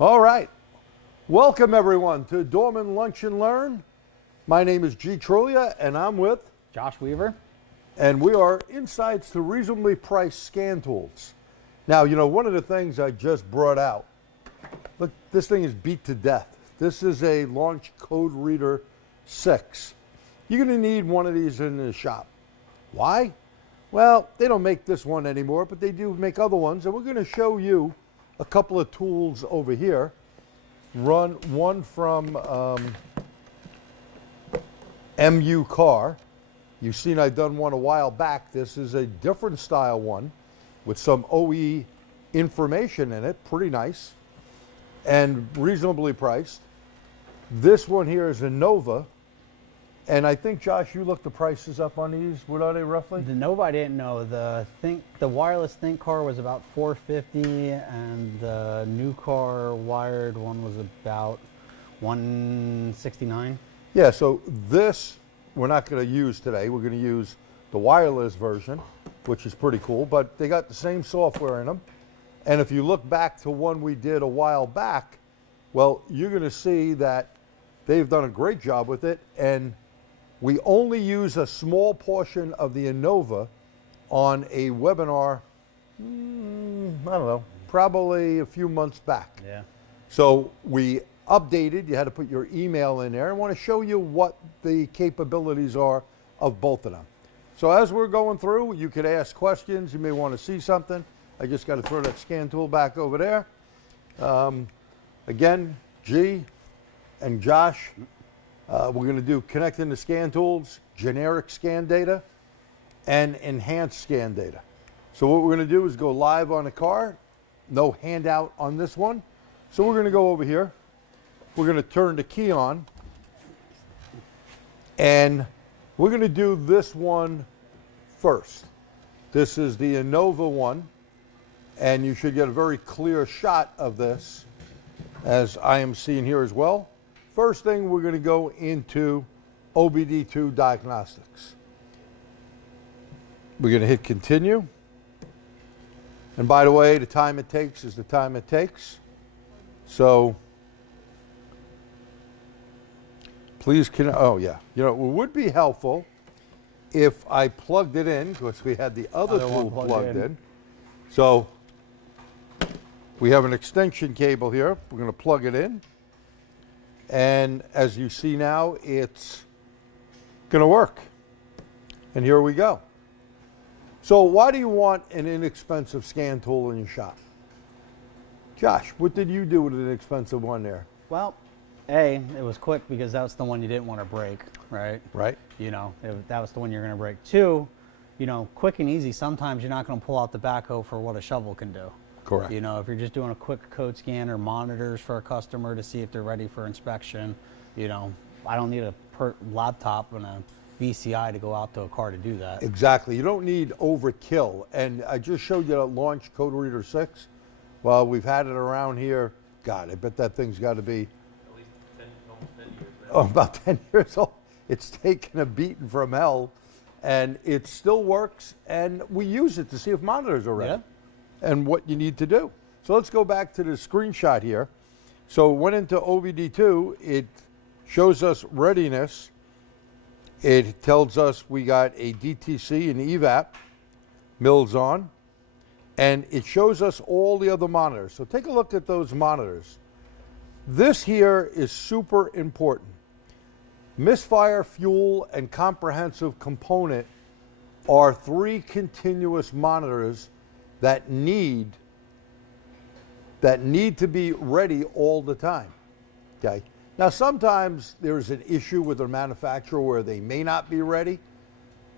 All right. Welcome, everyone, to Dorman Lunch and Learn. My name is G. Trulia, and I'm with Josh Weaver. And we are insights to reasonably priced scan tools. Now, you know, one of the things I just brought out, look, this thing is beat to death. This is a Launch Code Reader 6. You're going to need one of these in the shop. Why? Well, they don't make this one anymore, but they do make other ones, and we're going to show you a couple of tools over here. One from MUCAR. You've seen I've done one a while back. This is a different style one with some OE information in it, pretty nice and reasonably priced. This one here is Innova, and I think, Josh, you looked the prices up on these. What are they roughly? The Innova, I didn't know. The wireless ThinkCar was about $450, and the new car wired one was about $169. Yeah, so this we're not going to use today. We're going to use the wireless version, which is pretty cool, but they got the same software in them. And if you look back to one we did a while back, well, you're going to see that they've done a great job with it, and we only use a small portion of the Innova on a webinar, I don't know, probably a few months back. Yeah. So we updated, you had to put your email in there. I want to show you what the capabilities are of both of them. So as we're going through, you could ask questions. You may want to see something. I just got to throw that scan tool back over there. Again, G and Josh, we're going to do connecting the scan tools, generic scan data, and enhanced scan data. So what we're going to do is go live on the car. No handout on this one. So we're going to go over here. We're going to turn the key on, and we're going to do this one first. This is the Innova one, and you should get a very clear shot of this, as I am seeing here as well. First thing, we're going to go into OBD2 diagnostics. We're going to hit continue. And by the way, the time it takes is the time it takes. So please oh yeah, you know, it would be helpful if I plugged it in, because we had the other tool plugged in. So we have an extension cable here. We're going to plug it in. And as you see now, it's going to work. And here we go. So why do you want an inexpensive scan tool in your shop? Josh, what did you do with an expensive one there? Well, A, it was quick because that's the one you didn't want to break, right? Right. You know, that was the one you're going to break. Two, you know, quick and easy, sometimes you're not going to pull out the backhoe for what a shovel can do. Correct. You know, if you're just doing a quick code scan or monitors for a customer to see if they're ready for inspection, you know, I don't need a laptop and a VCI to go out to a car to do that. Exactly. You don't need overkill. And I just showed you that Launch Code Reader 6. Well, we've had it around here. God, I bet that thing's got to be at least almost 10 years now. Oh, about 10 years old. It's taken a beating from hell, and it still works, and we use it to see if monitors are ready. Yeah. And what you need to do. So let's go back to the screenshot here. So went into OBD2, it shows us readiness. It tells us we got a DTC and EVAP, mills on, and it shows us all the other monitors. So take a look at those monitors. This here is super important. Misfire, fuel, and comprehensive component are three continuous monitors that need to be ready all the time. Okay. Now sometimes there's an issue with a manufacturer where they may not be ready,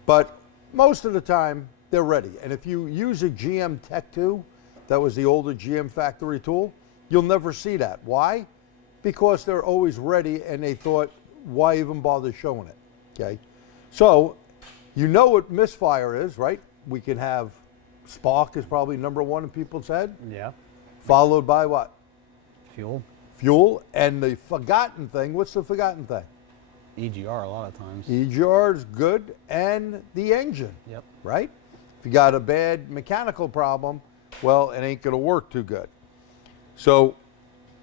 but most of the time they're ready. And if you use a GM Tech 2, that was the older GM factory tool, you'll never see that. Why? Because they're always ready, and they thought, why even bother showing it? Okay. So you know what misfire is, right? We can have spark is probably number one in people's head. Yeah. Followed by what? Fuel. Fuel. And the forgotten thing, what's the forgotten thing? EGR a lot of times. EGR is good, and the engine. Yep. Right? If you got a bad mechanical problem, well, it ain't going to work too good. So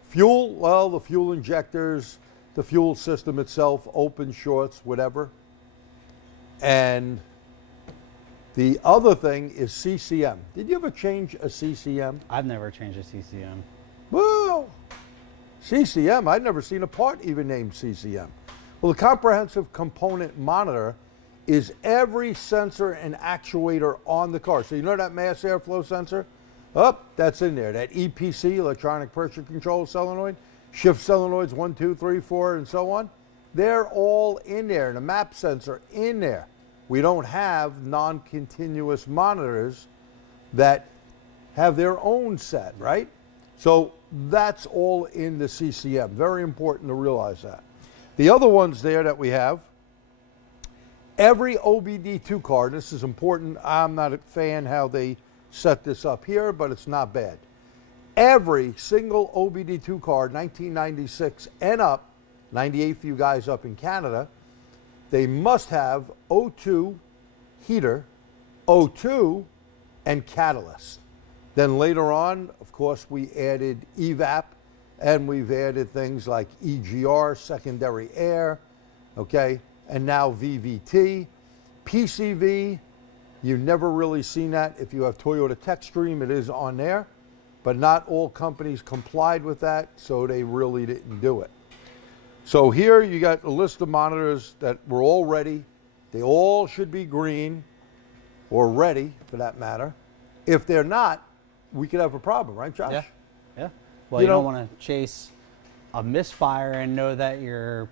Fuel, well, the fuel injectors, the fuel system itself, open, shorts, whatever. And the other thing is CCM. Did you ever change a CCM? I've never changed a CCM. Whoa! CCM, I'd never seen a part even named CCM. Well, the comprehensive component monitor is every sensor and actuator on the car. So you know that mass airflow sensor? Oh, that's in there. That EPC, electronic pressure control solenoid, shift solenoids 1, 2, 3, 4, and so on. They're all in there, and a map sensor in there. We don't have non-continuous monitors that have their own set, right? So that's all in the CCM. Very important to realize that. The other ones there that we have, every OBD2 car, this is important, I'm not a fan how they set this up here, but it's not bad. Every single OBD2 car, 1996 and up, 98 for you guys up in Canada, they must have O2 heater, O2, and catalyst. Then later on, of course, we added EVAP, and we've added things like EGR, secondary air, okay, and now VVT. PCV, you've never really seen that. If you have Toyota TechStream, it is on there, but not all companies complied with that, so they really didn't do it. So here you got a list of monitors that were all ready. They all should be green, or ready for that matter. If they're not, we could have a problem, right, Josh? Yeah. Yeah. Well, You you don't know- want to chase a misfire and know that your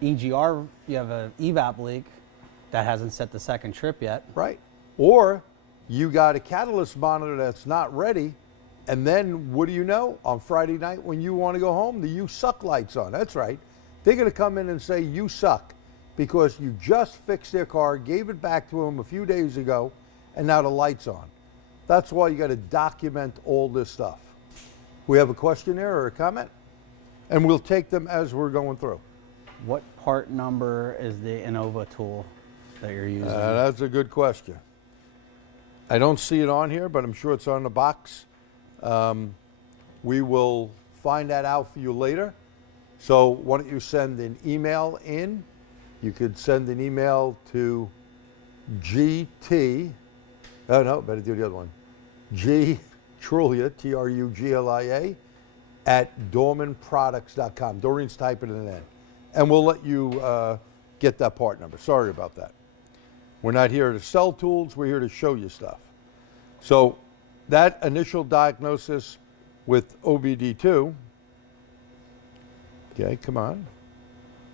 EGR, you have an evap leak that hasn't set the second trip yet. Right. Or you got a catalyst monitor that's not ready, and then what do you know? On Friday night when you want to go home, the you suck light's on. That's right. They're going to come in and say you suck because you just fixed their car, gave it back to them a few days ago, and now the light's on. That's why you got to document all this stuff. We have a question there or a comment? And we'll take them as we're going through. What part number is the Innova tool that you're using? That's a good question. I don't see it on here, but I'm sure it's on the box. We will find that out for you later. So why don't you send an email in? You could send an email to GT. Oh no, better do the other one. G Truglia, Truglia, at dormanproducts.com. Doreen's typing it in. And we'll let you get that part number. Sorry about that. We're not here to sell tools, we're here to show you stuff. So that initial diagnosis with OBD2, okay, come on.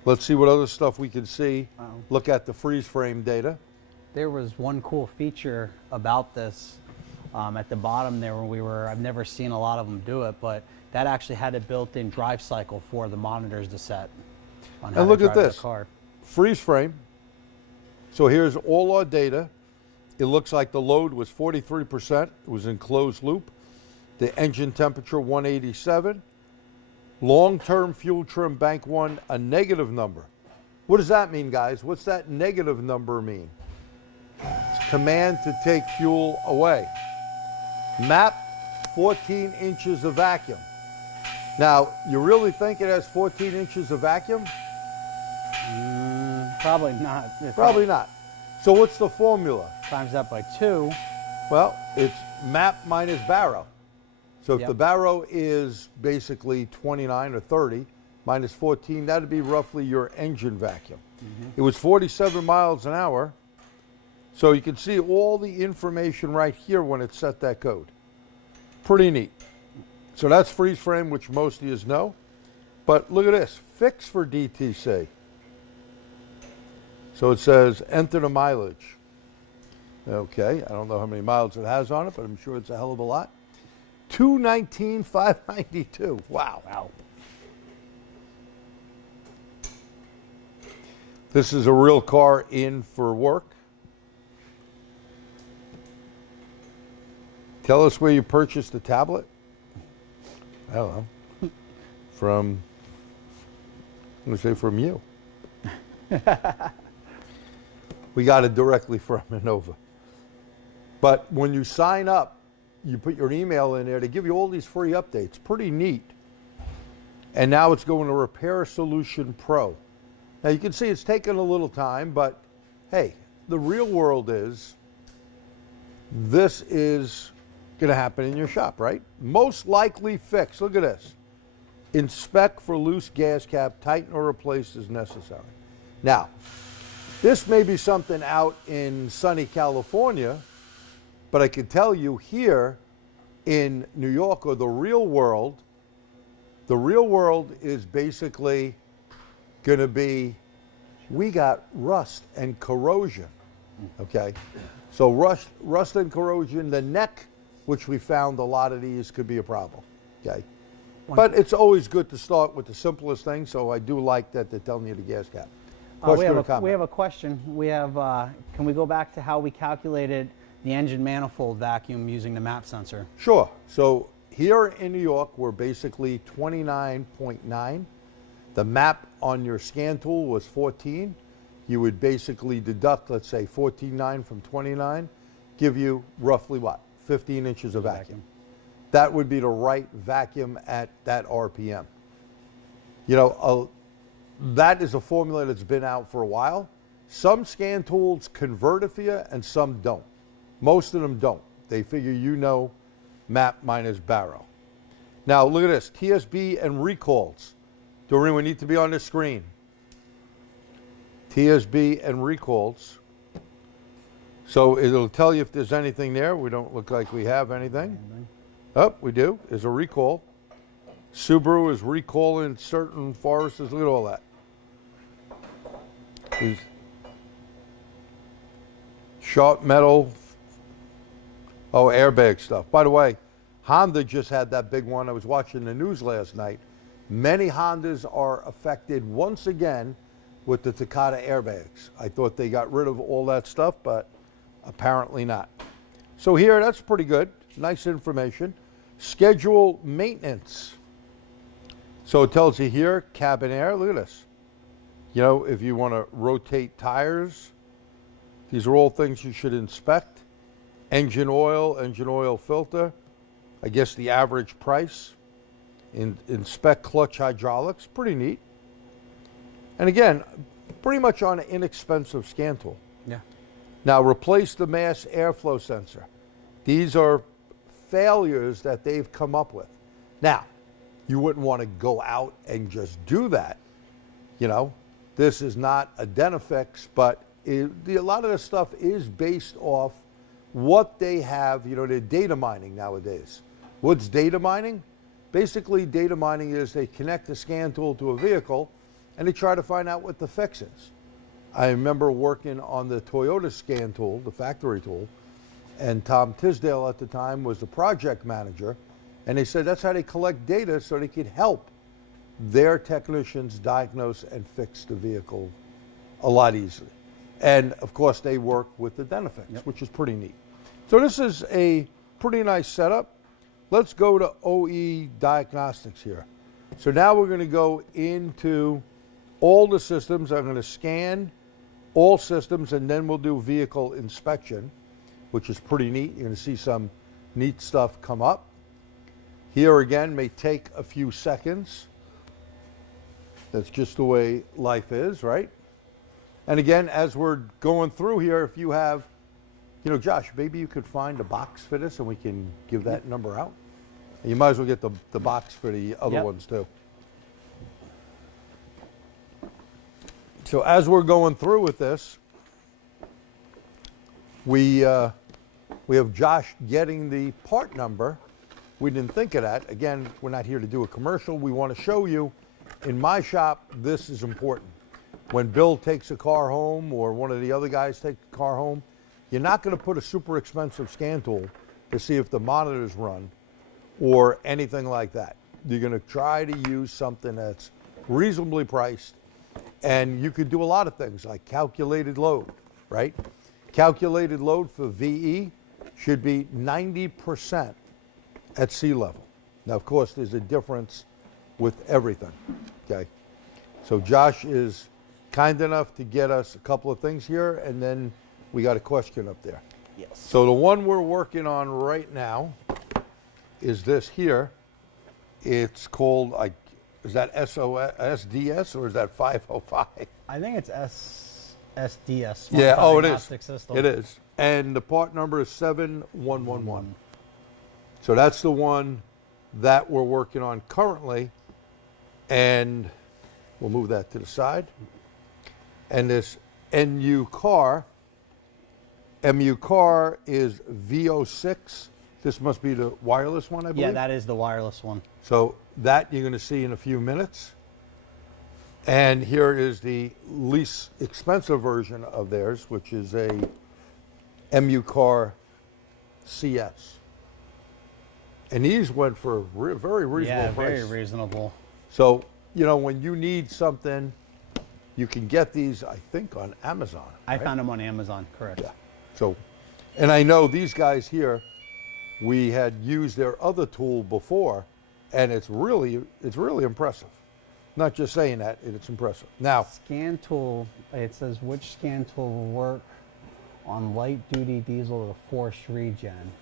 Let's see what other stuff we can see. Look at the freeze frame data. There was one cool feature about this at the bottom there when I've never seen a lot of them do it, but that actually had a built-in drive cycle for the monitors to set on how And look to at drive this. the car. Freeze frame. So here's all our data. It looks like the load was 43%. It was in closed loop. The engine temperature 187. Long-term fuel trim bank 1, a negative number. What does that mean, guys? What's that negative number mean? It's command to take fuel away. Map 14 inches of vacuum. Now, you really think it has 14 inches of vacuum? Probably not. Probably not. So what's the formula? Times that by 2. Well, it's map minus baro. So if Yep. the baro is basically 29 or 30 minus 14, that'd be roughly your engine vacuum. It was 47 miles an hour. So you can see all the information right here when it set that code. Pretty neat. So that's freeze frame, which most of you know. But look at this, fix for DTC. So it says enter the mileage. Okay, I don't know how many miles it has on it, but I'm sure it's a hell of a lot. 219,592. Wow. Wow. This is a real car in for work. Tell us where you purchased the tablet. I don't know. I'm going to say from you. We got it directly from Innova. But when you sign up, you put your email in there. They give you all these free updates. Pretty neat. And now it's going to Repair Solution Pro. Now you can see it's taken a little time, but hey, the real world is this is going to happen in your shop, right? Most likely fix. Look at this. Inspect for loose gas cap, tighten or replace as necessary. Now, this may be something out in sunny California, but I can tell you here in New York, or the real world is basically going to be, we got rust and corrosion, okay? So rust and corrosion, the neck, which we found a lot of these could be a problem, okay? But it's always good to start with the simplest thing, so I do like that they're telling you the gas cap. We have a question. We have, can we go back to how we calculated the engine manifold vacuum using the map sensor? Sure. So here in New York, we're basically 29.9. The map on your scan tool was 14. You would basically deduct, let's say, 14.9 from 29, give you roughly what? 15 inches of vacuum. That would be the right vacuum at that RPM. You know, that is a formula that's been out for a while. Some scan tools convert it for you and some don't. Most of them don't. They figure you know map minus baro. Now look at this, TSB and recalls. Doreen, we need to be on the screen. TSB and recalls. So it'll tell you if there's anything there. We don't look like we have anything. Oh, we do. There's a recall. Subaru is recalling certain Foresters. Look at all that. There's sharp metal. Oh, airbag stuff. By the way, Honda just had that big one. I was watching the news last night. Many Hondas are affected once again with the Takata airbags. I thought they got rid of all that stuff, but apparently not. So here, that's pretty good. Nice information. Schedule maintenance. So it tells you here, cabin air. Look at this. You know, if you want to rotate tires, these are all things you should inspect. Engine oil filter. I guess the average price. Inspect clutch hydraulics. Pretty neat. And again, pretty much on an inexpensive scan tool. Yeah. Now replace the mass airflow sensor. These are failures that they've come up with. Now, you wouldn't want to go out and just do that. You know, this is not a Denafix, but a lot of this stuff is based off what they have. You know, they're data mining nowadays. What's data mining? Basically, data mining is they connect the scan tool to a vehicle and they try to find out what the fix is. I remember working on the Toyota scan tool, the factory tool, and Tom Tisdale at the time was the project manager, and they said that's how they collect data so they could help their technicians diagnose and fix the vehicle a lot easily. And of course they work with the Denafix, which is pretty neat. So this is a pretty nice setup. Let's go to OE diagnostics here. So now we're going to go into all the systems. I'm going to scan all systems and then we'll do vehicle inspection, which is pretty neat. You're going to see some neat stuff come up. Here again may take a few seconds. That's just the way life is, right? And again, as we're going through here, if you have, you know, Josh, maybe you could find a box for this and we can give that number out. And you might as well get the box for the other ones too. So as we're going through with this, we have Josh getting the part number. We didn't think of that. Again, we're not here to do a commercial. We want to show you, in my shop, this is important. When Bill takes a car home or one of the other guys takes a car home, you're not going to put a super expensive scan tool to see if the monitors run or anything like that. You're going to try to use something that's reasonably priced, and you could do a lot of things like calculated load, right? Calculated load for VE should be 90% at sea level. Now, of course, there's a difference with everything, okay? So Josh is kind enough to get us a couple of things here, and then we got a question up there. Yes. So the one we're working on right now is this here. It's called, is that SDS or is that 505? I think it's SDS. Smart Yeah, oh, it is. Diagnostic System. It is. And the part number is 7111. So that's the one that we're working on currently. And we'll move that to the side. And this MUCAR is V06. This must be the wireless one, I believe. Yeah, that is the wireless one. So that you're going to see in a few minutes. And here is the least expensive version of theirs, which is a MUCAR CS. And these went for a very reasonable price. Very reasonable. So, you know, when you need something, you can get these, I think, on Amazon. I right? found them on Amazon, correct. Yeah. So, and I know these guys here, we had used their other tool before, and it's really impressive. Not just saying that, it's impressive. Now, Scan tool, it says which scan tool will work on light duty diesel to force regen.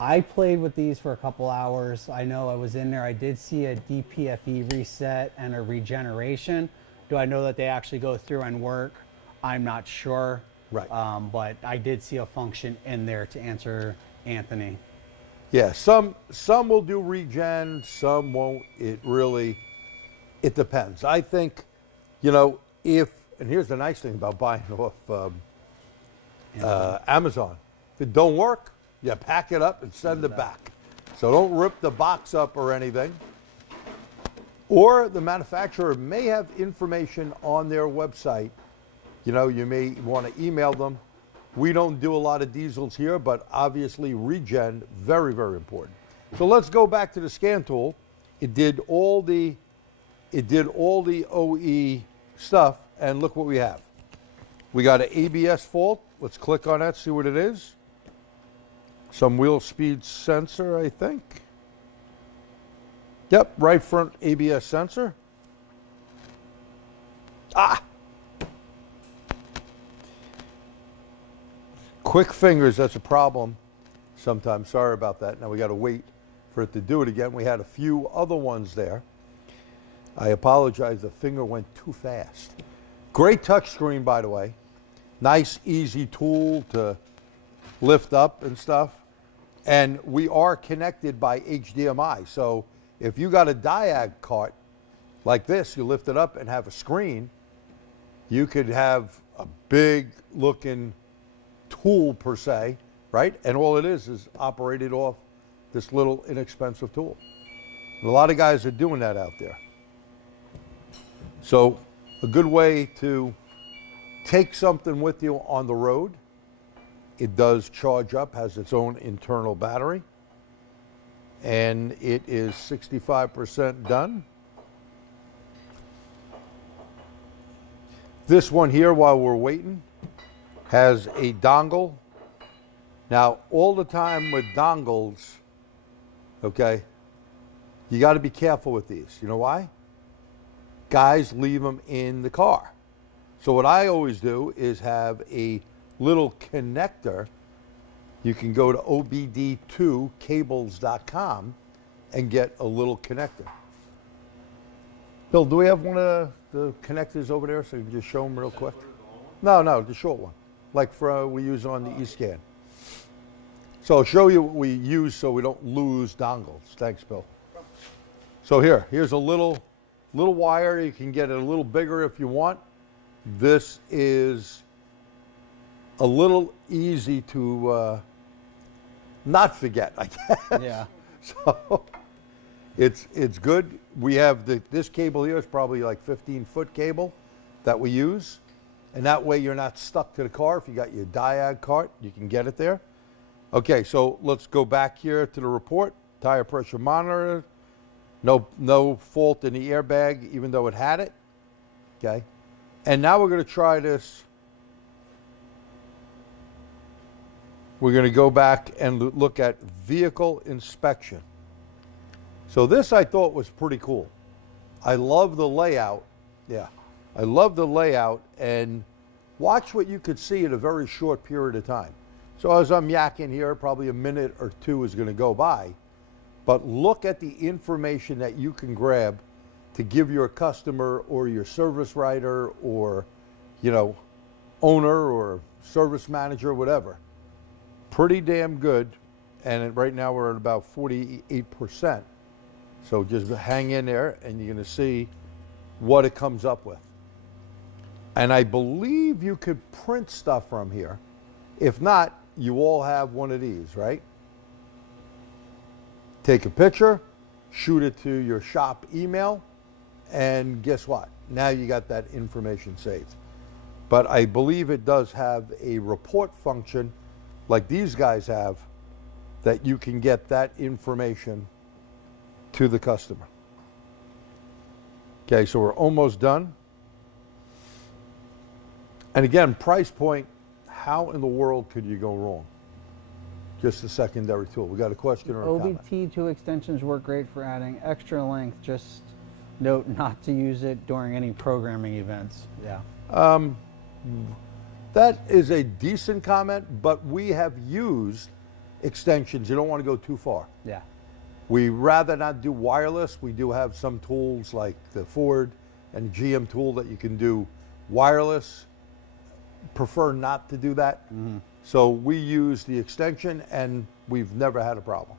I played with these for a couple hours. I know I was in there. I did see a DPFE reset and a regeneration. Do I know that they actually go through and work? I'm not sure. Right. But I did see a function in there to answer Anthony. yeah, some will do regen, some won't. It depends. I think, you know, and here's the nice thing about buying off Amazon. If it don't work, you pack it up and send it back. So don't rip the box up or anything. Or the manufacturer may have information on their website. You know, you may want to email them. We don't do a lot of diesels here, but obviously regen, very, very important. So let's go back to the scan tool. It did all the OE stuff, and look what we have. We got an ABS fault. Let's click on that, see what it is. Some wheel speed sensor, I think. Yep, right front ABS sensor. Quick fingers, that's a problem sometimes. Sorry about that. Now we got to wait for it to do it again. We had a few other ones there. I apologize, the finger went too fast. Great touch screen, by the way. Nice, easy tool to lift up and stuff. And we are connected by HDMI. So if you got a diag cart like this, you lift it up and have a screen, you could have a big looking tool per se, right? And all it is operated off this little inexpensive tool. And a lot of guys are doing that out there. So a good way to take something with you on the road. It does charge up, has its own internal battery, and it is 65% done. This one here, while we're waiting, has a dongle. Now, all the time with dongles, okay, you got to be careful with these. You know why? Guys leave them in the car. So what I always do is have a little connector. You can go to obd2cables.com and get a little connector. Bill, do we have one of the connectors over there so you can just show them real quick? No, the short one, like we use on the eScan. So I'll show you what we use so we don't lose dongles. Thanks, Bill. So here's a little wire. You can get it a little bigger if you want. This is a little easy to not forget, I guess. Yeah. So it's good. We have this cable here is probably like 15-foot cable that we use. And that way you're not stuck to the car. If you got your diag cart, you can get it there. Okay, so let's go back here to the report. Tire pressure monitor. No fault in the airbag, even though it had it. Okay. And now we're going to try this. We're going to go back and look at vehicle inspection. So this I thought was pretty cool. I love the layout. Yeah, I love the layout, and watch what you could see in a very short period of time. So as I'm yakking here, probably a minute or two is going to go by, but look at the information that you can grab to give your customer or your service writer or, you know, owner or service manager, whatever. Pretty damn good. And right now we're at about 48%. So just hang in there and you're going to see what it comes up with. And I believe you could print stuff from here. If not, you all have one of these, right? Take a picture, shoot it to your shop email, and guess what? Now you got that information saved. But I believe it does have a report function like these guys have that you can get that information to the customer. Okay, so we're almost done. And again, price point, how in the world could you go wrong? Just a secondary tool. We got a question or a comment? OBT2 extensions work great for adding extra length. Just note not to use it during any programming events. Yeah. That is a decent comment, but we have used extensions. You don't want to go too far. Yeah. We rather not do wireless. We do have some tools like the Ford and GM tool that you can do wireless. Prefer not to do that. Mm-hmm. So we use the extension and we've never had a problem.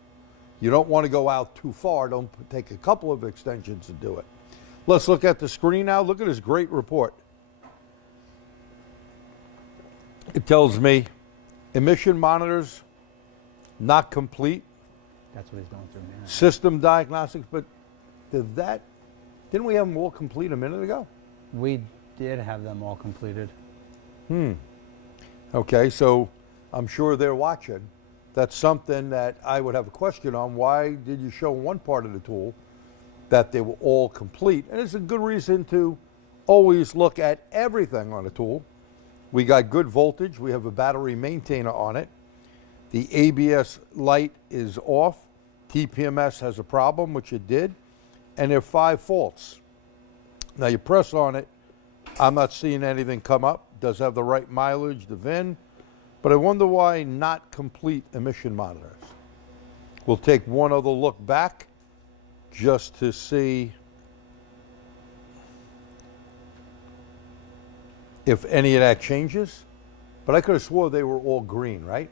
You don't want to go out too far. Don't take a couple of extensions to do it. Let's look at the screen now. Look at this great report. It tells me emission monitors not complete. That's what he's going through now. System diagnostics, but didn't we have them all complete a minute ago? We did have them all completed. Okay, so I'm sure they're watching. That's something that I would have a question on. Why did you show one part of the tool that they were all complete? And it's a good reason to always look at everything on a tool. We got good voltage. We have a battery maintainer on it. The ABS light is off. TPMS has a problem, which it did. And there are 5 faults. Now you press on it. I'm not seeing anything come up. Does have the right mileage, the VIN. But I wonder why not complete emission monitors. We'll take one other look back just to see if any of that changes. But I could have swore they were all green, right?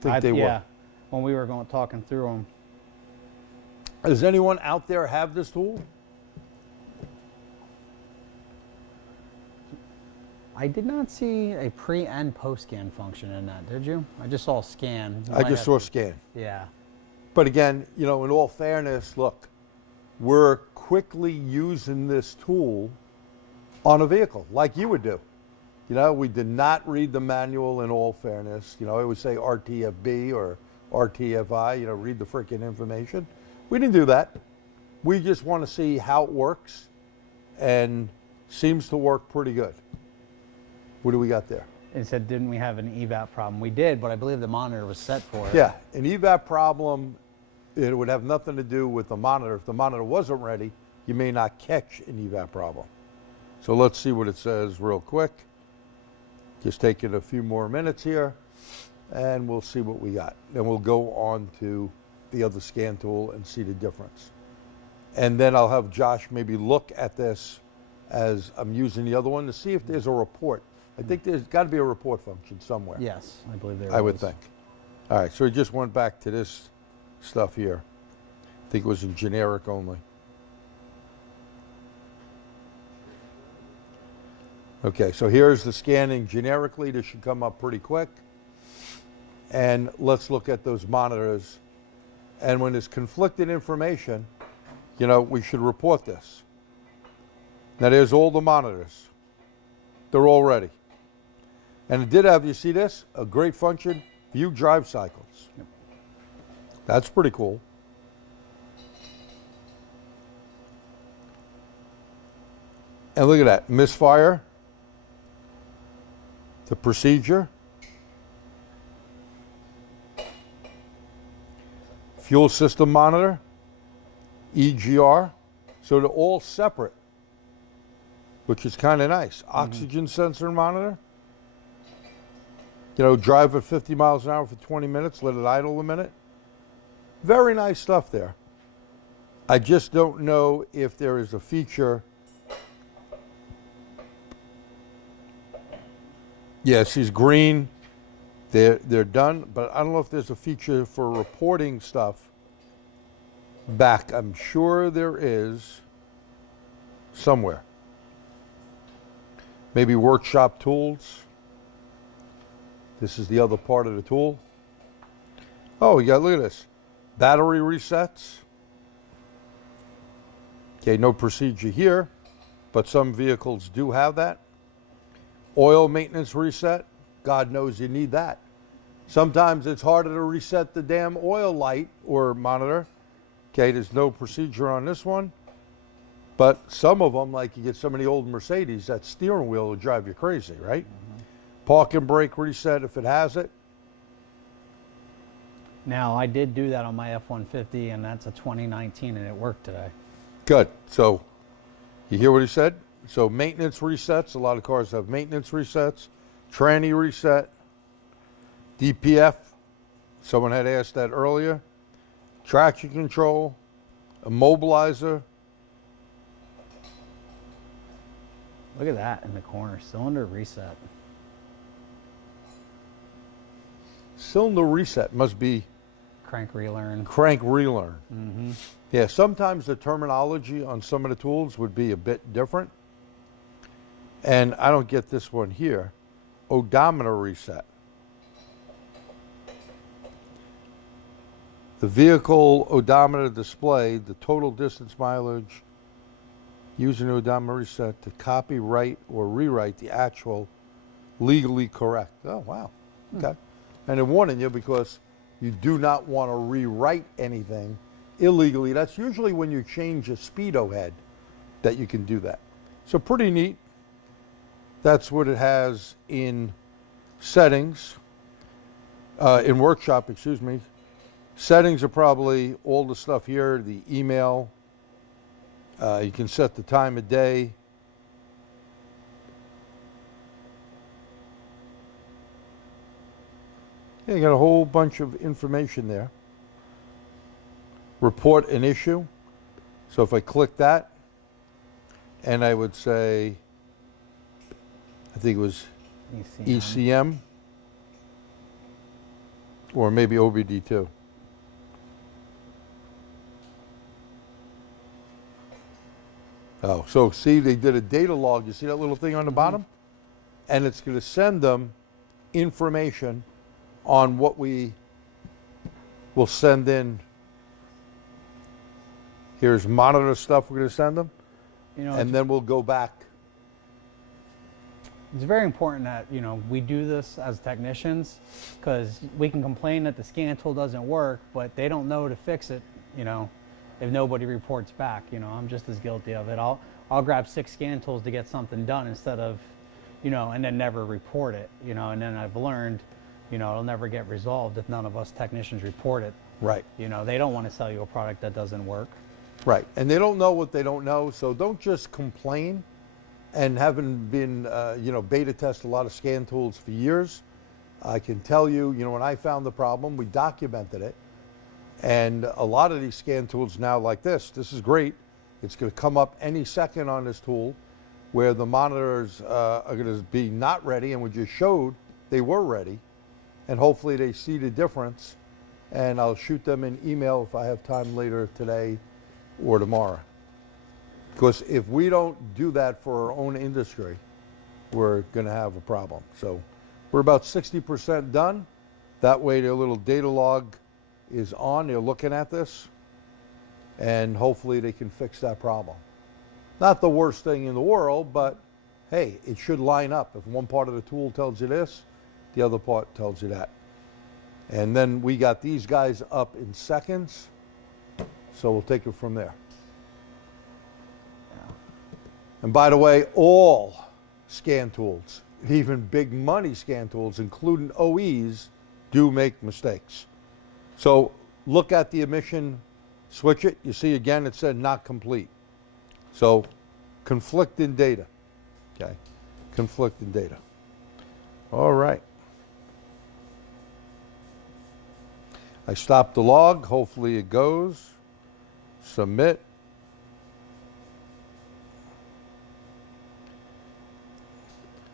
I think they were. Yeah, when we were talking through them. Does anyone out there have this tool? I did not see a pre and post scan function in that, did you? I just saw scan. I just saw scan. Yeah. But again, you know, in all fairness, look, we're quickly using this tool on a vehicle like you would do. You know, we did not read the manual in all fairness. You know, I always say RTFB or RTFI, you know, read the freaking information. We didn't do that. We just want to see how it works, and seems to work pretty good. What do we got there? It said, didn't we have an evap problem? We did, but I believe the monitor was set for it. Yeah, an evap problem, it would have nothing to do with the monitor. If the monitor wasn't ready, you may not catch an evap problem. So let's see what it says real quick. Just taking a few more minutes here, and we'll see what we got. Then we'll go on to the other scan tool and see the difference. And then I'll have Josh maybe look at this as I'm using the other one to see if there's a report. I think there's got to be a report function somewhere. Yes, I believe there I would was. think. All right, so we just went back to this stuff here. I think it was in generic only. Okay, so here's the scanning generically. This should come up pretty quick. And let's look at those monitors. And when there's conflicting information, you know, we should report this. Now there's all the monitors. They're all ready. And it did have, you see this? A great function, view drive cycles. Yep. That's pretty cool. And look at that, misfire, the procedure, fuel system monitor, EGR. So they're all separate, which is kind of nice. Oxygen sensor monitor. You know, drive at 50 miles an hour for 20 minutes, let it idle a minute. Very nice stuff there. I just don't know if there is a feature. Yeah, she's green. They're done, but I don't know if there's a feature for reporting stuff back. I'm sure there is somewhere. Maybe workshop tools. This is the other part of the tool. Oh, yeah, look at this. Battery resets. Okay, no procedure here, but some vehicles do have that. Oil maintenance reset. God knows you need that. Sometimes it's harder to reset the damn oil light or monitor. Okay, there's no procedure on this one. But some of them, like you get so many old Mercedes, that steering wheel will drive you crazy, right? Mm-hmm. Park and brake reset if it has it. Now, I did do that on my F-150, and that's a 2019, and it worked today. Good. So, you hear what he said? So, maintenance resets. A lot of cars have maintenance resets. Tranny reset. DPF. Someone had asked that earlier. Traction control. Immobilizer. Look at that in the corner. Cylinder reset. Cylinder reset must be Crank relearn. crank relearn. Mm-hmm. Yeah, sometimes the terminology on some of the tools would be a bit different. And I don't get this one here. Odometer reset. The vehicle odometer display, the total distance mileage, using the odometer reset to copy, write, or rewrite the actual legally correct. Oh, wow. Okay. And they're warning you because you do not want to rewrite anything illegally. That's usually when you change a speedo head that you can do that. So pretty neat. That's what it has in settings, in workshop, excuse me. Settings are probably all the stuff here, the email. You can set the time of day. Yeah, you got a whole bunch of information there. Report an issue. So if I click that, and I would say, I think it was ECM, or maybe OBD2. Oh, so see, they did a data log. You see that little thing on the bottom? And it's going to send them information on what we will send in. Here's monitor stuff we're going to send them. You know, And then we'll go back. it's very important that, you know, we do this as technicians, because we can complain that the scan tool doesn't work, but they don't know to fix it, you know, if nobody reports back. You know, I'm just as guilty of it. I'll grab 6 scan tools to get something done instead of, you know, and then never report it, you know, and then I've learned, you know, it'll never get resolved if none of us technicians report it. Right. You know, they don't want to sell you a product that doesn't work. Right. And they don't know what they don't know, so don't just complain. And having been, you know, beta test a lot of scan tools for years, I can tell you, you know, when I found the problem, we documented it. And a lot of these scan tools now like this is great. It's going to come up any second on this tool where the monitors are going to be not ready, and we just showed they were ready. And hopefully they see the difference. And I'll shoot them an email if I have time later today or tomorrow. Because if we don't do that for our own industry, we're going to have a problem. So we're about 60% done. That way their little data log is on. They're looking at this. And hopefully they can fix that problem. Not the worst thing in the world, but hey, it should line up. If one part of the tool tells you this, the other part tells you that. And then we got these guys up in seconds. So we'll take it from there. And by the way, all scan tools, even big money scan tools, including OEs, do make mistakes. So look at the emission, switch it. You see again, it said not complete. So conflicting data, okay? Conflicting data. All right. I stopped the log. Hopefully it goes. submit.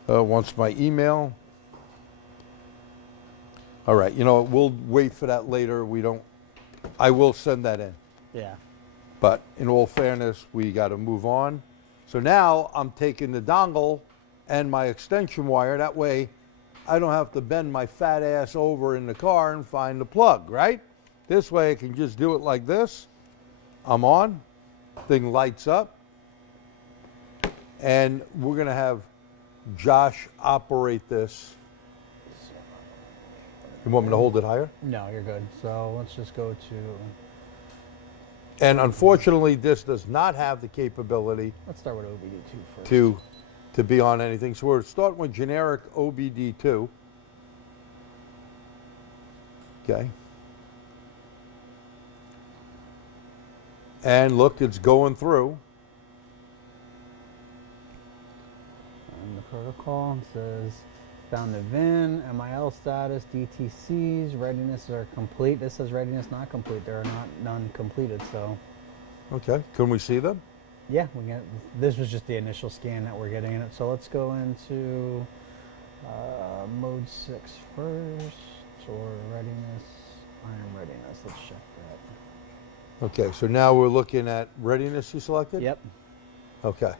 Wants my email. All right, you know, we'll wait for that later. I will send that in. Yeah. But in all fairness, we got to move on. So now I'm taking the dongle and my extension wire. That way I don't have to bend my fat ass over in the car and find the plug, right? This way I can just do it like this. I'm on, thing lights up, and we're going to have Josh operate this. You want me to hold it higher? No, you're good. So let's just go to, And unfortunately, this does not have the capability let's start with OBD2 first. to be on anything. So we're starting with generic OBD2. Okay. And look, it's going through. And the protocol says found the VIN, MIL status, DTCs, readiness are complete. This says readiness not complete. There are none completed. So Okay, can we see them? yeah, this was just the initial scan that we're getting in it. So let's go into mode 6 first, or readiness, iron readiness. Let's check that. Okay, so now we're looking at readiness you selected? Yep. Okay.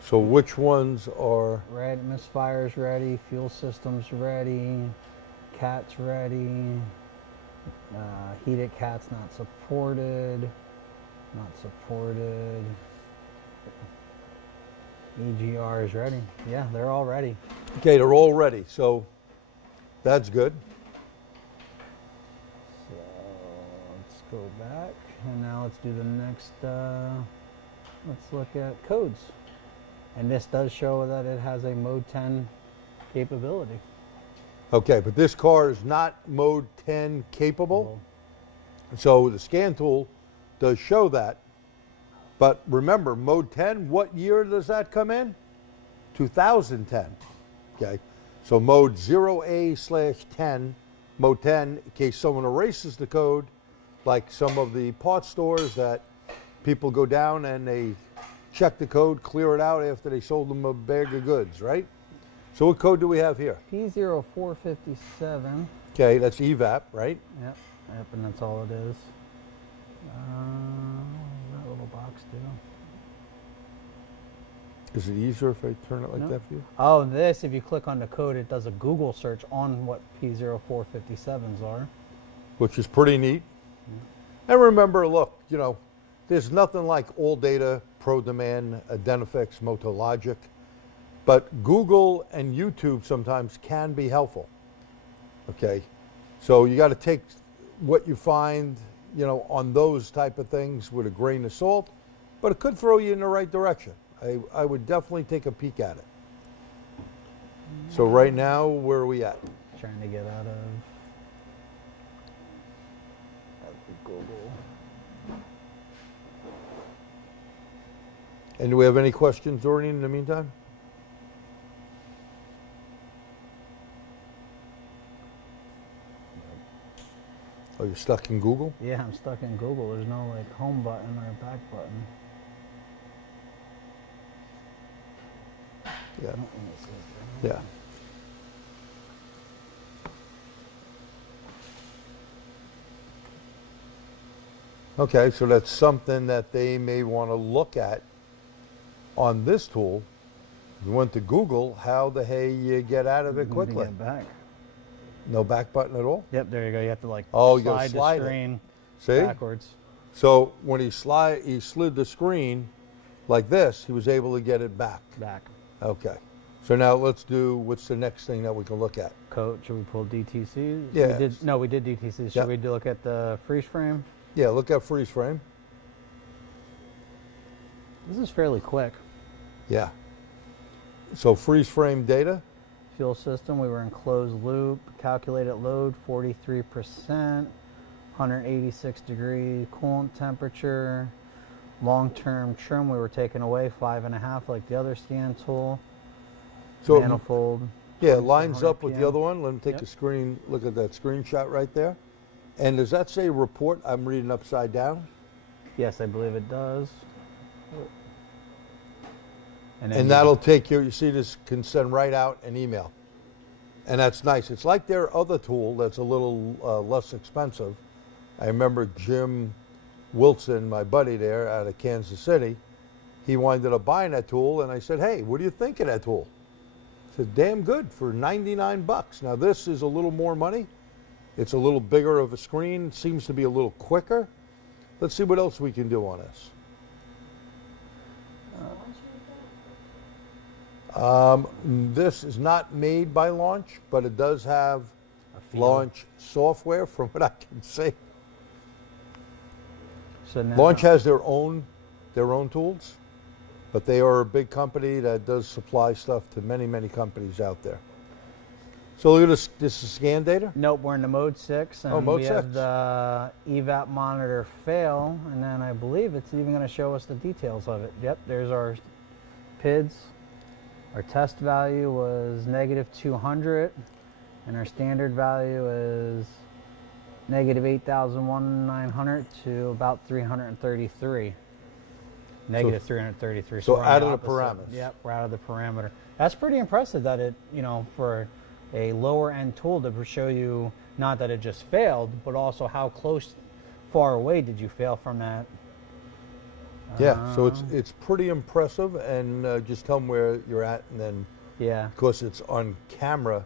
So which ones are, Misfire's ready, fuel system's ready, cat's ready, heated cat's not supported, EGR is ready. Yeah, they're all ready. okay, they're all ready, so that's good. So let's go back, and now let's do the next, let's look at codes. And this does show that it has a mode 10 capability. Okay, but this car is not mode 10 capable. So the scan tool does show that. But remember, mode 10, what year does that come in? 2010. Okay, so mode 0A/10, mode 10, in case someone erases the code, like some of the parts stores that people go down and they check the code, clear it out after they sold them a bag of goods, right? So what code do we have here? P0457. Okay, that's EVAP, right? Yep, and that's all it is. That little box do. Is it easier if I turn it like No. that for you? Oh, this, if you click on the code, it does a Google search on what P0457s are. Which is pretty neat. And remember, look, you know, there's nothing like All Data, ProDemand, Identifix, Motologic, but Google and YouTube sometimes can be helpful. Okay, so you got to take what you find, you know, on those type of things with a grain of salt, but it could throw you in the right direction. I would definitely take a peek at it. So right now, where are we at? Trying to get out of Google. And do we have any questions, Doreen, in the meantime? Oh, you're stuck in Google? Yeah, I'm stuck in Google. There's no like home button or back button. Yeah. Oh, let me see if I- Yeah. Okay, so that's something that they may want to look at on this tool. You went to Google, how the hey you get out of it Let me quickly? get back. No back button at all? Yep, there you go. You have to like Oh, you gotta slide slide it. the screen See? backwards. So when he slid the screen like this, he was able to get it back. Back. Okay. So now let's do, what's the next thing that we can look at? Code. Should we pull DTCs? Yeah. We did DTCs. Should Yep. we look at the freeze frame? Yeah, look at freeze frame. This is fairly quick. Yeah. So freeze frame data. Fuel system, we were in closed loop. Calculated load, 43%. 186 degree coolant temperature. Long-term trim, we were taking away 5.5 like the other scan tool. So Manifold. Yeah, it lines up with the 2400 other one. Let me take Yep. a screen, look at that screenshot right there. And does that say report? I'm reading upside down. Yes, I believe it does. And then And that'll take you see this can send right out an email. And that's nice. It's like their other tool that's a little less expensive. I remember Jim Wilson, my buddy there out of Kansas City, he winded up buying that tool, and I said, hey, what do you think of that tool? He said, damn good for 99 bucks. Now this is a little more money. It's a little bigger of a screen, seems to be a little quicker. Let's see what else we can do on this. This is not made by Launch, but it does have feel. Launch software from what I can see. So now, Launch has their own tools, but they are a big company that does supply stuff to many, many companies out there. So look at this. This is scan data. Nope, we're in the mode 6, and mode we 6. have the evap monitor fail, and then I believe it's even going to show us the details of it. Yep, there's our PIDs. Our test value was negative 200, and our standard value is negative 8,900 to about 333. Negative 333. So we're on out the of the opposite. parameters. Yep, we're out of the parameter. That's pretty impressive that it, for a lower end tool to show you not that it just failed, but also how far away did you fail from that. Yeah, so it's pretty impressive, and just tell them where you're at, and then Yeah. of course it's on camera.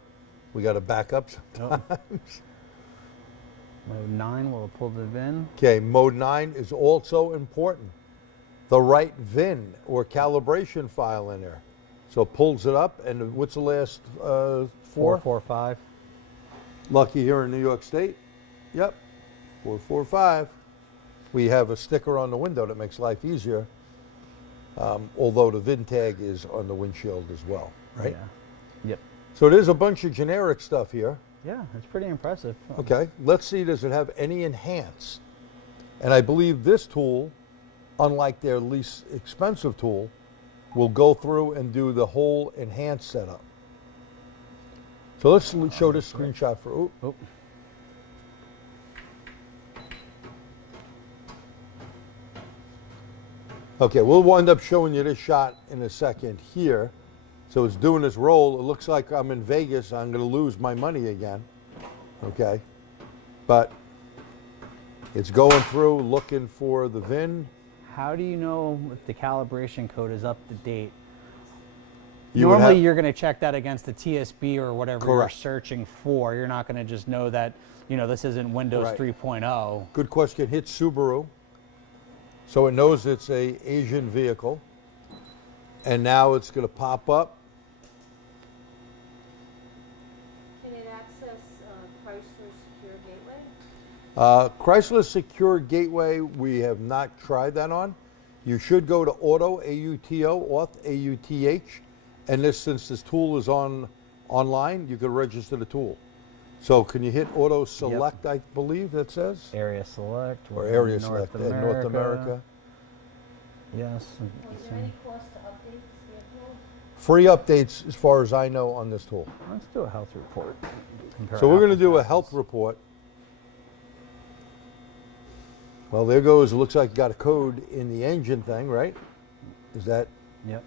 We got to back up sometimes. Mode 9 will pull the VIN. Okay, mode 9 is also important. The right VIN or calibration file in there. So it pulls it up, and what's the last four? 445. Lucky here in New York State. Yep, 445. We have a sticker on the window that makes life easier, although the VIN tag is on the windshield as well, right? Yeah. Yep. So there's a bunch of generic stuff here. Yeah, it's pretty impressive. Okay, let's see, does it have any enhanced? And I believe this tool, unlike their least expensive tool, will go through and do the whole enhanced setup. So let's show this screenshot for, Oh. Okay, we'll wind up showing you this shot in a second here. So it's doing this roll. It looks like I'm in Vegas. I'm going to lose my money again. Okay. But it's going through, looking for the VIN. How do you know if the calibration code is up to date? You would Normally, have- you're going to check that against the TSB or whatever you're Correct. searching for. You're not going to just know that, this isn't Windows Right. 3.0. Good question. Hit Subaru. So it knows it's a Asian vehicle. And now it's going to pop up. Can it access Chrysler Secure Gateway? Chrysler Secure Gateway, we have not tried that on. You should go to Auto, A-U-T-O, Auth, A-U-T-H. And since this tool is online, you can register the tool. So can you hit Auto Select, I believe that says? Area select. Or we're in Area Select in North America. Yes. Is there any cost to update the tool? Free updates as far as I know on this tool. Let's do a health report. Compare So we're going to apples do a apples. health report. Well, there goes, it looks like you got a code in the engine thing, right? Is that? Yep.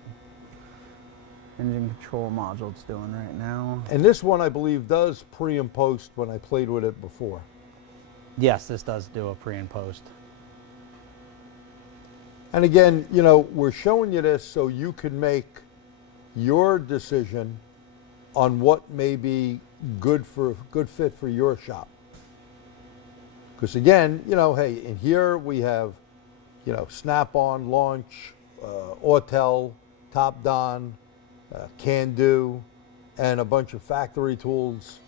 Engine control module it's doing right now. And this one I believe does pre and post when I played with it before. Yes, this does do a pre and post. And again, we're showing you this so you can make your decision on what may be good fit for your shop. Because again, hey, in here we have, Snap-on, Launch, Autel, Top Don, Can Do, and a bunch of factory tools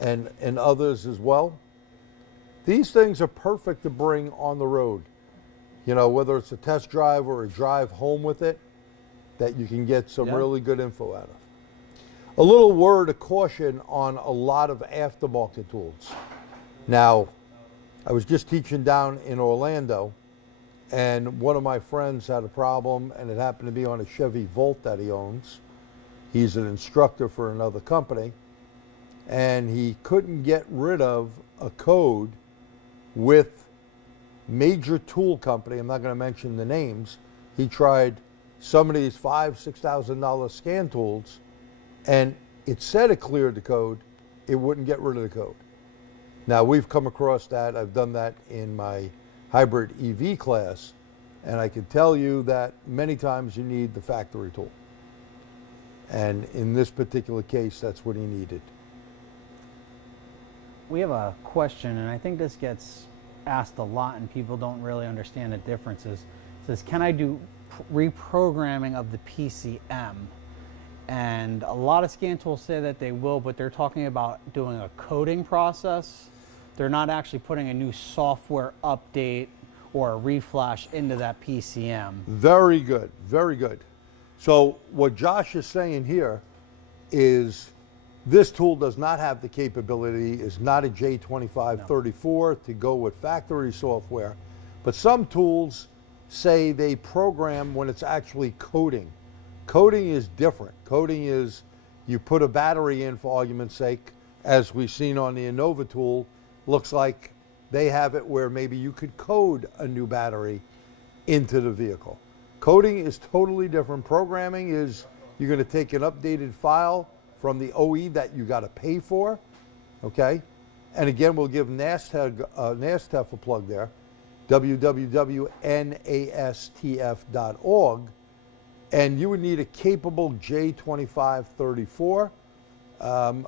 and others as well. These things are perfect to bring on the road. Whether it's a test drive or a drive home with it, that you can get some Yeah. really good info out of. A little word of caution on a lot of aftermarket tools. Now, I was just teaching down in Orlando, and one of my friends had a problem, and it happened to be on a Chevy Volt that he owns. He's an instructor for another company, and he couldn't get rid of a code with major tool company. I'm not going to mention the names. He tried some of these $5,000-$6,000 scan tools, and it said it cleared the code. It wouldn't get rid of the code. Now, we've come across that. I've done that in my hybrid EV class, and I can tell you that many times you need the factory tool. And in this particular case, that's what he needed. We have a question, and I think this gets asked a lot, and people don't really understand the differences. It says, can I do reprogramming of the PCM? And a lot of scan tools say that they will, but they're talking about doing a coding process. They're not actually putting a new software update or a reflash into that PCM. Very good, very good. So what Josh is saying here is this tool does not have the capability, is not a J2534 to go with factory software, but some tools say they program when it's actually coding. Coding is different. Coding is you put a battery in, for argument's sake, as we've seen on the Innova tool. Looks like they have it where maybe you could code a new battery into the vehicle. Coding is totally different. Programming is you're going to take an updated file from the OE that you got to pay for, okay? And again, we'll give NASTF a plug there, www.nastf.org, and you would need a capable J2534.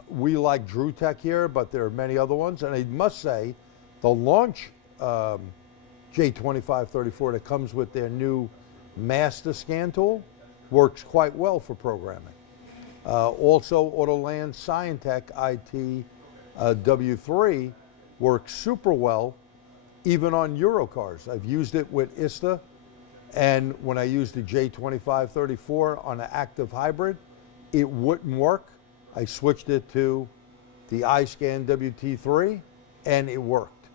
We like DrewTech here, but there are many other ones, and I must say, the launch J2534 that comes with their new master scan tool works quite well for programming. Also, Autoland Scientech IT W3 works super well, even on Eurocars. I've used it with ISTA, and when I used the J2534 on an active hybrid, it wouldn't work. I switched it to the iScan WT3, and it worked.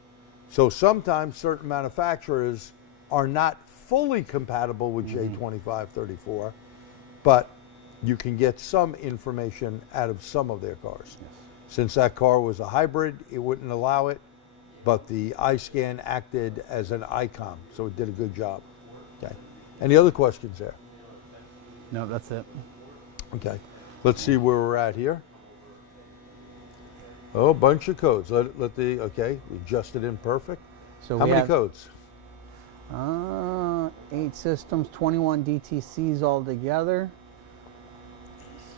So sometimes certain manufacturers are not fully compatible with J2534, but you can get some information out of some of their cars. Yes. Since that car was a hybrid, it wouldn't allow it, but the iScan acted as an ICOM, so it did a good job. Okay. Any other questions there? No, that's it. Okay. Let's see where we're at here. Oh, bunch of codes. Okay, we adjusted in perfect. So how many codes? 8 systems, 21 DTCs altogether.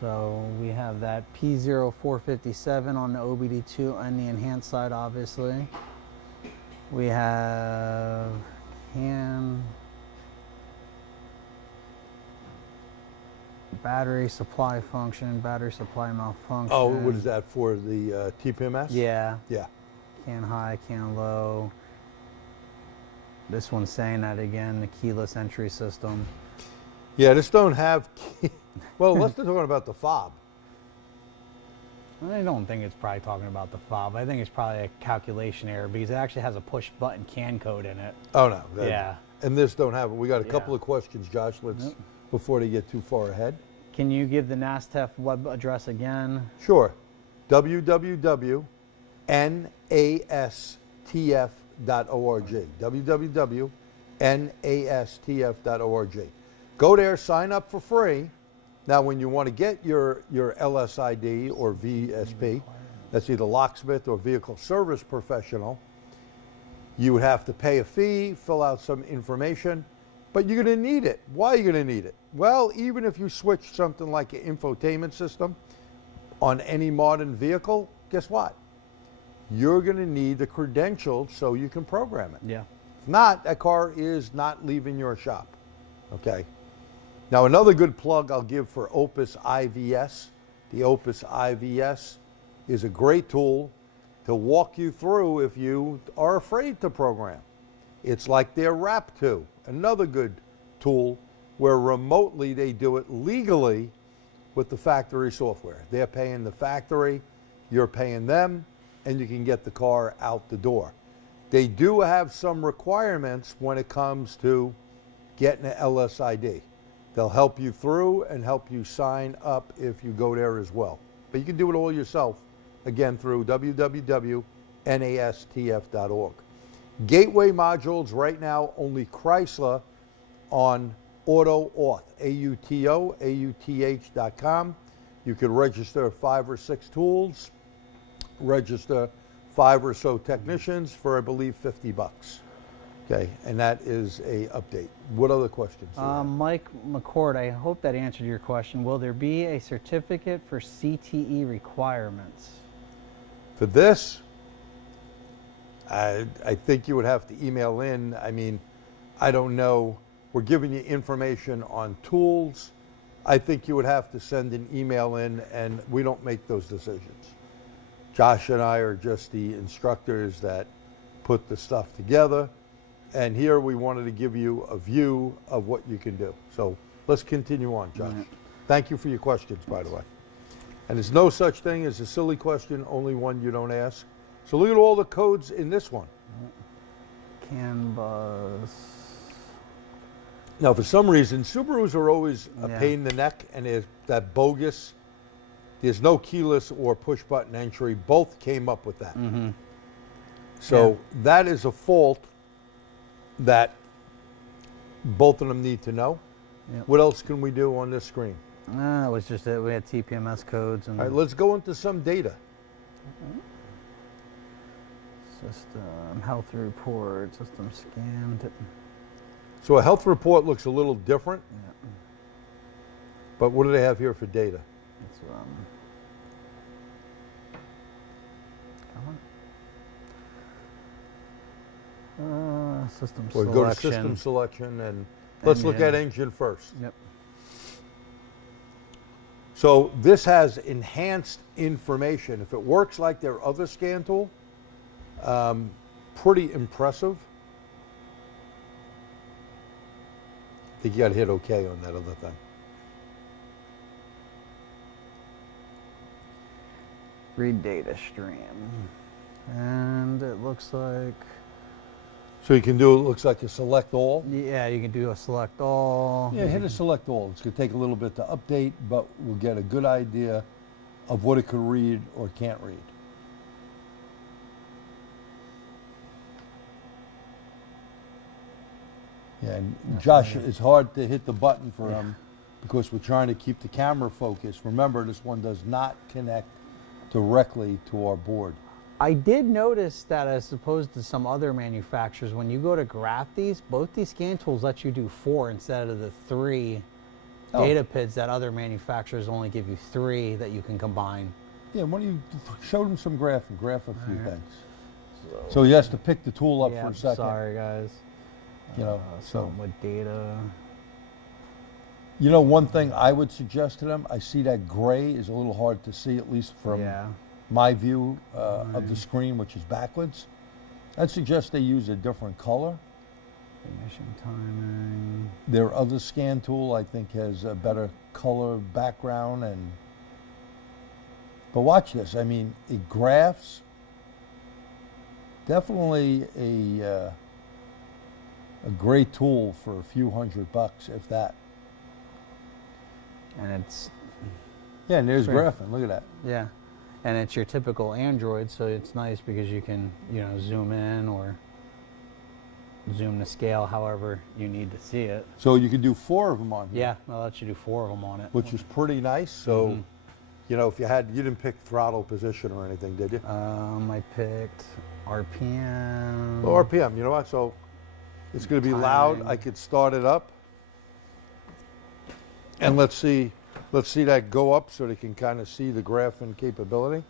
So we have that P0457 on the OBD2 and the enhanced side, obviously. We have battery supply function, battery supply malfunction. Oh, what is that for, the TPMS? Yeah. Yeah. Can high, can low. This one's saying that again, the keyless entry system. Yeah, this don't have well, let's talk about the fob. I don't think it's probably talking about the fob. I think it's probably a calculation error because it actually has a push button CAN code in it. Oh no. Yeah. And this don't have it. We got a couple of questions, Josh. Let's before they get too far ahead. Can you give the NASTF web address again? Sure. www.nastf.org. www.nastf.org. Go there, sign up for free. Now, when you want to get your LSID or VSP, that's either locksmith or vehicle service professional, you would have to pay a fee, fill out some information, but you're going to need it. Why are you going to need it? Well, even if you switch something like an infotainment system on any modern vehicle, guess what? You're going to need the credentials so you can program it. Yeah. If not, that car is not leaving your shop. Okay. Now, another good plug I'll give for Opus IVS. The Opus IVS is a great tool to walk you through if you are afraid to program. It's like their RAP2, another good tool where remotely they do it legally with the factory software. They're paying the factory, you're paying them, and you can get the car out the door. They do have some requirements when it comes to getting an LSID. They'll help you through and help you sign up if you go there as well. But you can do it all yourself, again, through www.nastf.org. Gateway modules right now, only Chrysler on AutoAuth, A-U-T-O, A-U-T-H.com. You can register 5 or 6 tools, register 5 or so technicians for, I believe, $50. Okay, and that is a update. What other questions? do you have? Mike McCord, I hope that answered your question. Will there be a certificate for CTE requirements? For this, I think you would have to email in. I mean, I don't know. We're giving you information on tools. I think you would have to send an email in, and we don't make those decisions. Josh and I are just the instructors that put the stuff together. And here we wanted to give you a view of what you can do. So let's continue on, Josh. Thank you for your questions, by the way. And there's no such thing as a silly question, only one you don't ask. So look at all the codes in this one. CAN bus. Now, for some reason, Subarus are always a Yeah. pain in the neck, and there's that bogus. There's no keyless or push button entry. Both came up with that. So that is a fault that both of them need to know. Yep. What else can we do on this screen? It was just that we had TPMS codes and All right, let's go into some data. system health report, system scanned. So a health report looks a little different, Yeah, but what do they have here for data? it's come on. System We'll selection. go to system selection and let's look at engine first. Yep. So this has enhanced information. If it works like their other scan tool, pretty impressive. I think you got to hit OK on that other thing. Read data stream. And it looks like, So you can do, it looks like a select all. yeah, you can do a select all. Yeah, hit a select all. It's going to take a little bit to update, but we'll get a good idea of what it could read or can't read. Yeah, and Josh, it's hard to hit the button for him because we're trying to keep the camera focused. Remember, this one does not connect directly to our board. I did notice that as opposed to some other manufacturers, when you go to graph these, both these scan tools let you do 4 instead of the 3 data PIDs that other manufacturers only give you 3 that you can combine. Yeah, why don't you show them some graph and graph a few things. So he has to pick the tool up Yeah, for a I'm second. sorry guys. You know, Something with data. You know, one thing I would suggest to them, I see that gray is a little hard to see, at least from my view of the screen, which is backwards. I'd suggest they use a different color. Ignition timing. Their other scan tool, I think, has a better color background. But watch this. I mean, it graphs. Definitely a great tool for a few $100, if that. And it's, Yeah, and there's Sure. graphing. Look at that. yeah. And it's your typical Android, so it's nice because you can, you know, zoom in or zoom to scale however you need to see it. So you can do 4 of them on here. Yeah, I'll let you do 4 of them on it. Which is pretty nice. So, you know, if you didn't pick throttle position or anything, did you? I picked RPM. Low RPM, you know what? So it's going to be loud. Timing. I could start it up. And let's see that go up so they can kind of see the graphing capability.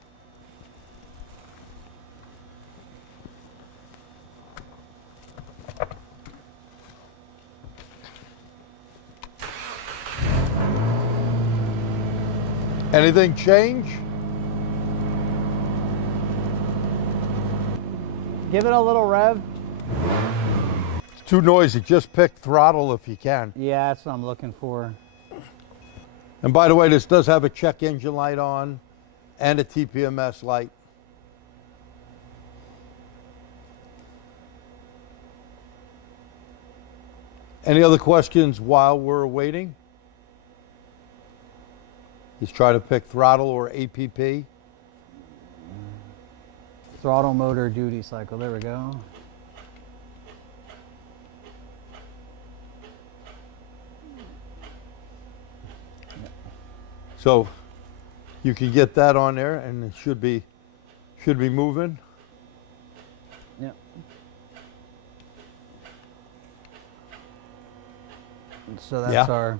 Anything change? Give it a little rev. It's too noisy. Just pick throttle if you can. Yeah, that's what I'm looking for. And by the way, this does have a check engine light on and a TPMS light. Any other questions while we're waiting? He's trying to pick throttle or APP. Throttle motor duty cycle. There we go. So you can get that on there, and it should be moving. Yep. So that's our,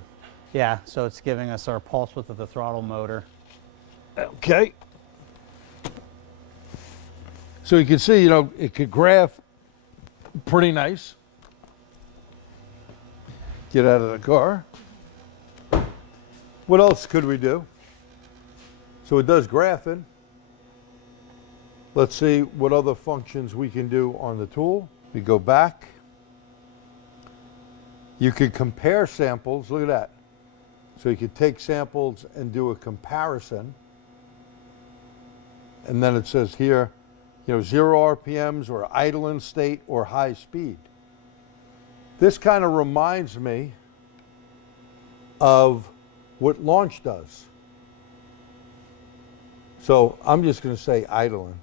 yeah, so it's giving us our pulse width of the throttle motor. Okay. So you can see, it could graph pretty nice. Get out of the car. What else could we do? So it does graphing. Let's see what other functions we can do on the tool. We go back. You could compare samples. Look at that. So you could take samples and do a comparison. And then it says here, 0 RPMs or idle in state or high speed. This kind of reminds me of what launch does. So I'm just going to say idling.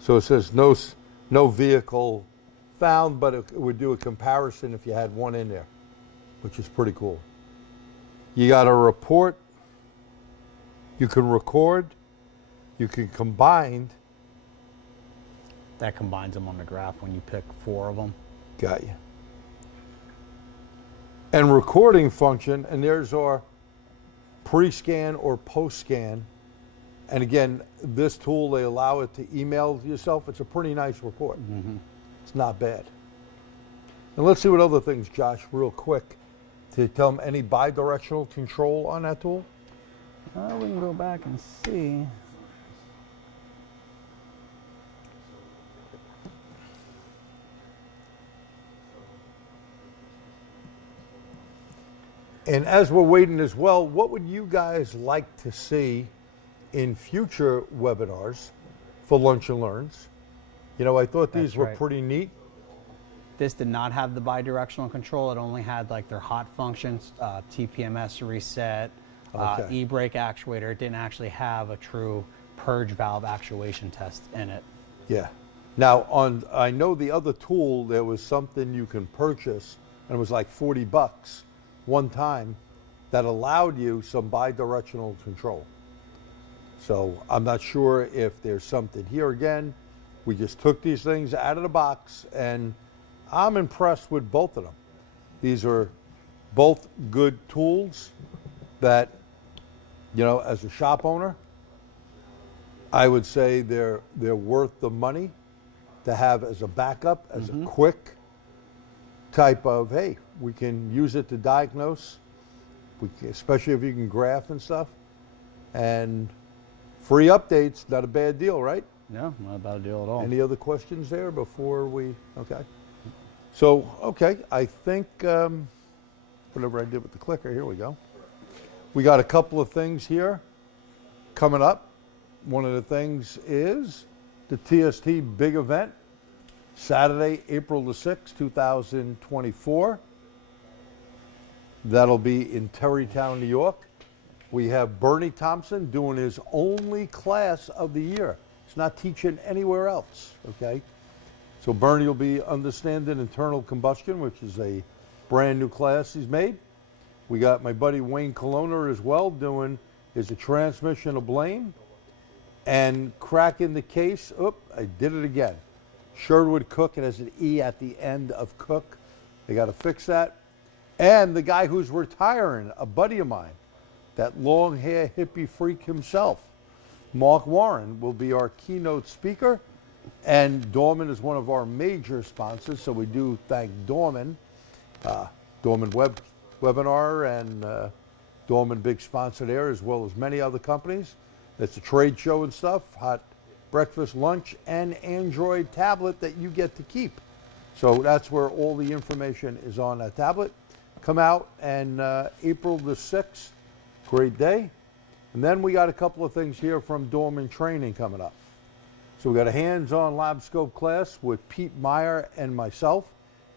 So it says no vehicle found, but it would do a comparison if you had one in there, which is pretty cool. You got a report. You can record. You can combine. That combines them on the graph when you pick 4 of them. Got you. And recording function, and there's our pre-scan or post-scan. And again, this tool, they allow it to email yourself. It's a pretty nice report. Mm-hmm. It's not bad. And let's see what other things, Josh, real quick. To tell them any bi-directional control on that tool? We can go back and see. And as we're waiting as well, what would you guys like to see in future webinars for Lunch and Learns? I thought these That's were right. pretty neat. This did not have the bi-directional control. It only had like their hot functions, TPMS reset, Okay. e-brake actuator. It didn't actually have a true purge valve actuation test in it. Yeah. Now, I know the other tool, there was something you can purchase, and it was like $40 one time, that allowed you some bi-directional control. So I'm not sure if there's something here again. We just took these things out of the box, and I'm impressed with both of them. These are both good tools that, as a shop owner, I would say they're worth the money to have as a backup, as a quick type of, hey, we can use it to diagnose, especially if you can graph and stuff. And free updates, not a bad deal, right? No, not a bad deal at all. Any other questions there before we, okay. So, okay, I think, whatever I did with the clicker, here we go. We got a couple of things here coming up. One of the things is the TST big event, Saturday, April the 6th, 2024. That'll be in Terrytown, New York. We have Bernie Thompson doing his only class of the year. He's not teaching anywhere else, okay? So Bernie will be understanding internal combustion, which is a brand new class he's made. We got my buddy Wayne Colonna as well doing is a transmission of blame and cracking the case. Oop, I did it again. Sherwood Cook, it has an E at the end of Cook. They got to fix that. And the guy who's retiring, a buddy of mine, that long hair hippie freak himself, Mark Warren, will be our keynote speaker. And Dorman is one of our major sponsors, so we do thank Dorman. Dorman Webinar and Dorman big sponsor there, as well as many other companies. It's a trade show and stuff, hot breakfast, lunch, and Android tablet that you get to keep. So that's where all the information is on that tablet. Come out and April the 6th, great day. And then we got a couple of things here from Dorman Training coming up. So we got a hands-on lab scope class with Pete Meyer and myself.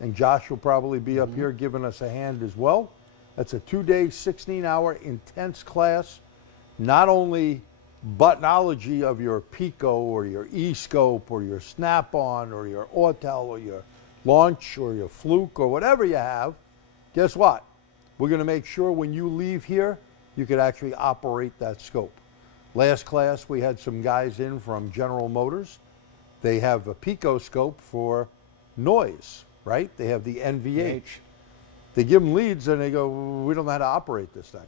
and Josh will probably be up here giving us a hand as well. That's a 2-day, 16-hour intense class. Not only buttonology of your Pico or your E-scope or your Snap-on or your Autel or your Launch or your Fluke or whatever you have, guess what? We're going to make sure when you leave here, you could actually operate that scope. Last class, we had some guys in from General Motors. They have a Pico scope for noise, right? They have the NVH. They give them leads and they go, we don't know how to operate this thing.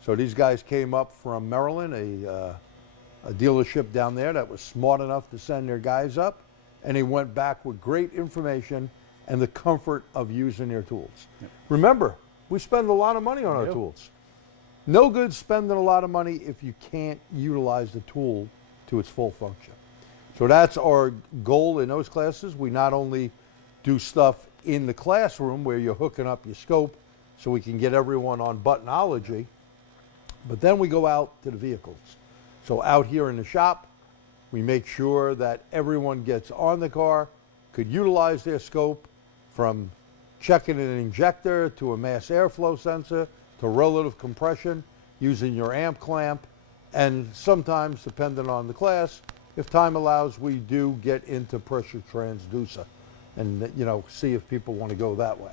So these guys came up from Maryland, a dealership down there that was smart enough to send their guys up, and they went back with great information and the comfort of using their tools. Yep. Remember, we spend a lot of money on our do. tools. No good spending a lot of money if you can't utilize the tool to its full function. So that's our goal in those classes. We not only do stuff in the classroom where you're hooking up your scope so we can get everyone on buttonology, but then we go out to the vehicles. So out here in the shop, we make sure that everyone gets on the car, could utilize their scope from checking an injector to a mass airflow sensor to relative compression using your amp clamp, and sometimes, depending on the class, if time allows, we do get into pressure transducer and, you know, see if people want to go that way.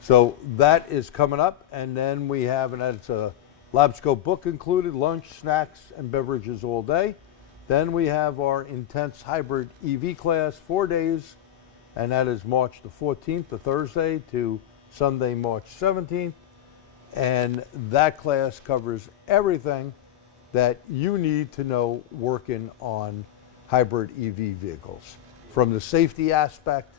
So that is coming up, and then we have, and it's a lab scope book included, lunch, snacks, and beverages all day. Then we have our intense hybrid EV class, 4 days, and that is March the 14th, the Thursday, to Sunday, March 17th. And that class covers everything that you need to know working on hybrid EV vehicles. From the safety aspect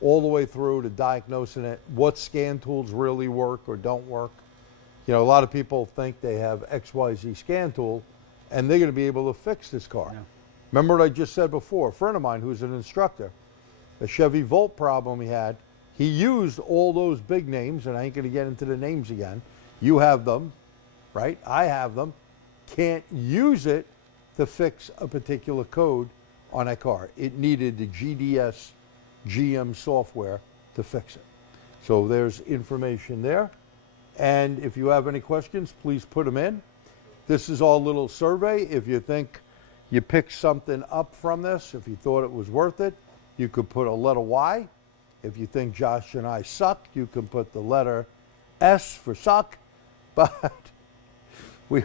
all the way through to diagnosing it, what scan tools really work or don't work. You know, a lot of people think they have XYZ scan tool and they're going to be able to fix this car. Yeah. Remember what I just said before? A friend of mine who's an instructor, the Chevy Volt problem he had, he used all those big names, and I ain't going to get into the names again. You have them, right? I have them. Can't use it to fix a particular code on a car. It needed the GDS GM software to fix it. So there's information there. And if you have any questions, please put them in. This is our little survey. If you think you picked something up from this, if you thought it was worth it, you could put a letter Y. If you think Josh and I suck, you can put the letter S for suck. But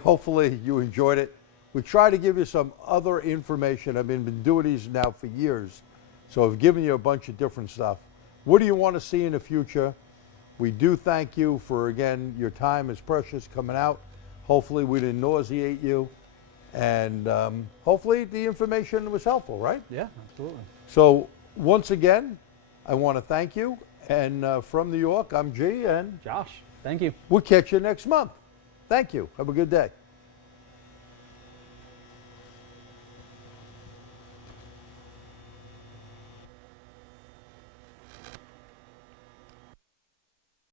hopefully you enjoyed it. We try to give you some other information. I've been doing these now for years. So I've given you a bunch of different stuff. What do you want to see in the future? We do thank you for, again, your time is precious coming out. Hopefully we didn't nauseate you. And hopefully the information was helpful, right? Yeah, absolutely. So once again, I want to thank you. And from New York, I'm G, and Josh, thank you. we'll catch you next month. Thank you. Have a good day.